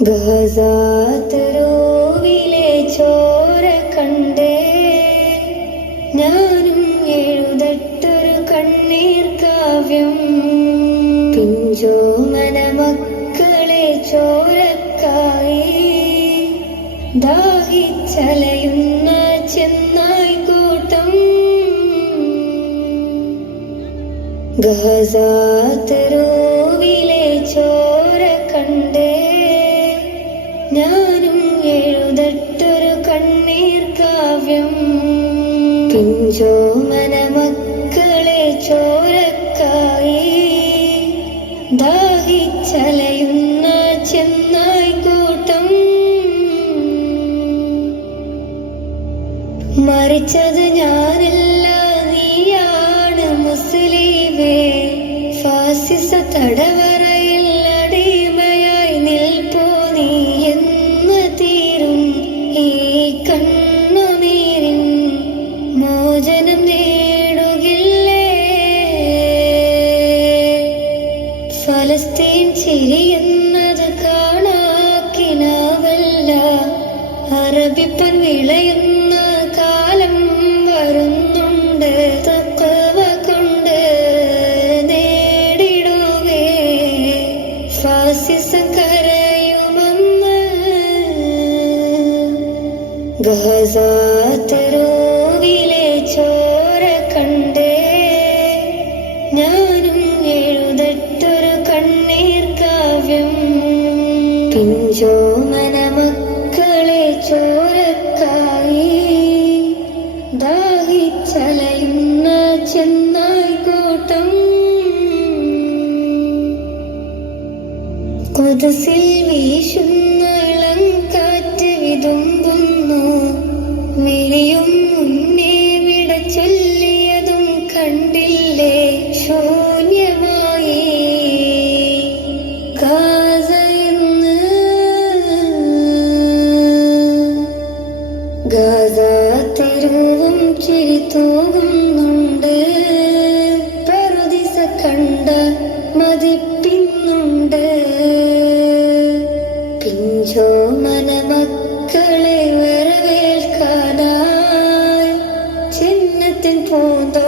ഗസാത്തരോവിലെ ചോര കണ്ടേ ഞാനും എഴുതട്ടൊരു കണ്ണീർ കാവ്യം. പിഞ്ചോമന മക്കളെ ചോരക്കായി ദാഹിച്ചലയുന്ന ചെന്നായ് കൂട്ടം. ഗസാത്തരോവിലെ ചോര കണ്ടേ ഞാനും എഴുതട്ടൊരു കണ്ണീർ കാവ്യം. പിഞ്ചോമന മക്കളെ ചോരക്കായി ദാഹിച്ചലയുന്ന ചെന്നായ് കൂട്ടം. മരിച്ചത് ഞാനല്ല നീയാണ് മുസ്ലിമേ. ഫാസിസ തടവറയിൽ അടിമയായി നിൽപ്പോ നീ എന്ന് തീരും ഈ കണ്ണുനീരിൻ മോചനം നേടുകില്ലേ. ഫലസ്തീൻ ചിരിയെന്നത് കാണാക്കിനാവല്ല. അറബിപ്പൻ വിളയുന്ന കാലം വരുന്നുണ്ട്. തഖ്വ കൊണ്ട് നേടിടുകേ ഫാസിസം കരയുമെന്ന്. ഗസാത്തരോവിലെ ചോര കണ്ടേ ഞാനും എഴുതട്ടൊരു കണ്ണീർ കാവ്യം. പിഞ്ചോമന മക്കളെ ചോരക്കായി ദാഹിച്ചലയുന്ന ചെന്നായ് കൂട്ടം. ഖുദ്സിൽ വീശുന്ന ഇളം കാറ്റ് വിതുമ്പുന്നു. മിഴിയും മുന്നേ വിട ചൊല്ലിയതും കണ്ടില്ലേ ശൂന്യമായി ഗാസ ഇന്ന്. ഗാസ തെരുവും ചിരി തൂകുന്നുണ്ട്. പറുദിസ കണ്ട മതിപ്പിന്നുണ്ട്. പിഞ്ചോമന മക്കളെ വരവേൽക്കാനായി ചിഹ്നത്തിൻ പൂന്തോ